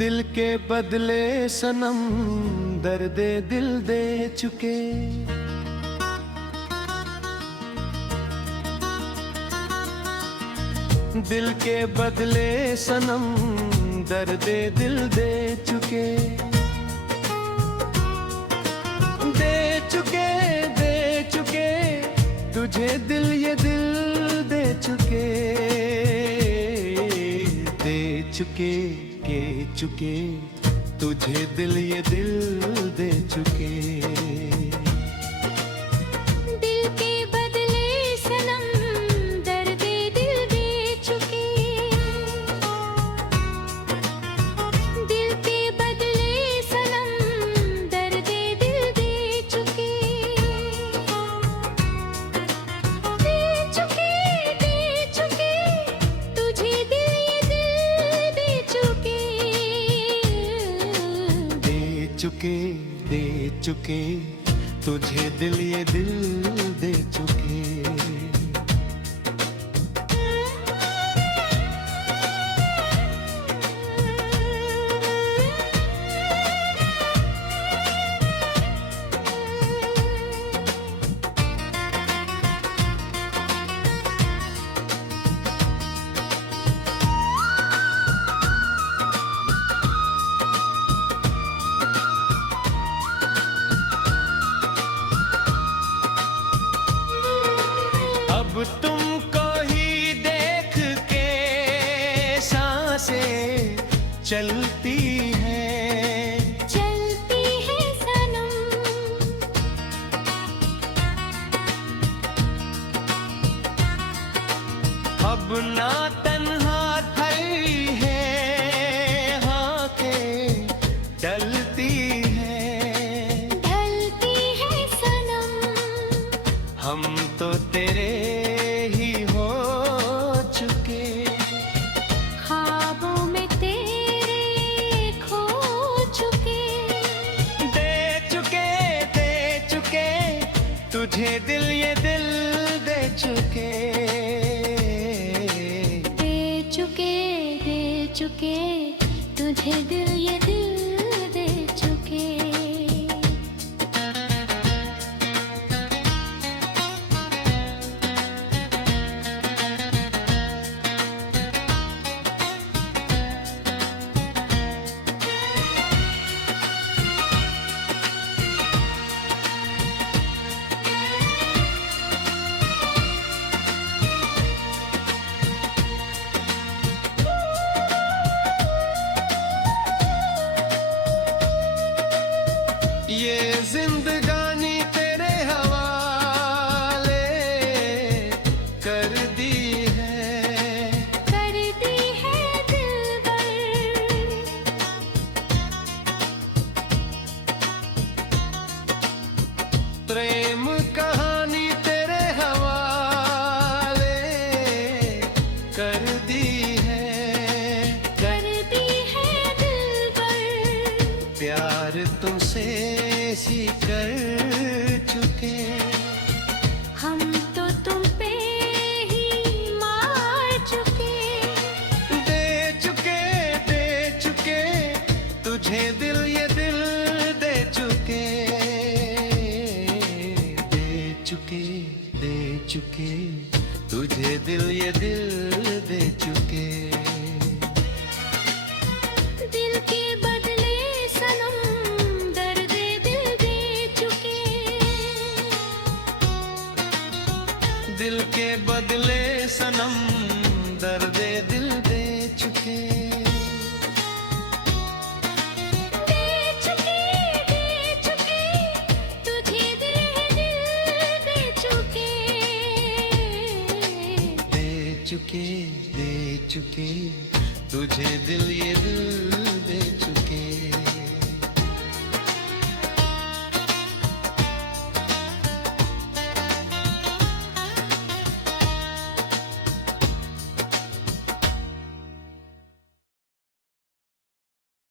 दिल के बदले सनम दर्दे दिल दे चुके। दिल के बदले सनम दर्दे दिल दे चुके। दे चुके दे चुके तुझे दिल ये दिल दे चुके। दे चुके के चुके तुझे दिल ये दिल दे चुके। दिल के बदले सनम दर्दे दिल दे चुके। दिल के बदले सनम दर्दे दिल दे चुके। दे चुके तुझे दिल ये दिल दे चुके। दे चुके तुझे दिल ये दिल दे चुके। अब तुमको ही देख के सांसें चलती हैं। चलती है सनम। अब ना तन्हा खड़ी है आँखें डलती हैं। ढलती है सनम। हम तो तेरे ही हो चुके। ख्वाबों में तेरे खो चुके। दे चुके तुझे दिल ये दिल दे चुके। दे चुके तुझे दिल ये दिल दे चुके। ये जिंदगानी तेरे हवाले कर दी है। कर दी है दिलबर। प्रेम कहानी तेरे हवाले कर दी है। कर दी है दिलबर। प्यार तुमसे कर चुके। हम तो तुम पे ही मार चुके। दे चुके तुझे दिल ये दिल दे चुके। दे चुके तुझे दिल ये दिल दे चुके। दिल के बदले सनम दर्दे दिल दे चुके। दिल के बदले सनम दर्दे दिल दे चुके। दे चुके तुझे दिल ये दिल दे चुके। दे चुके तुझे दिल ये दिल दे चुके।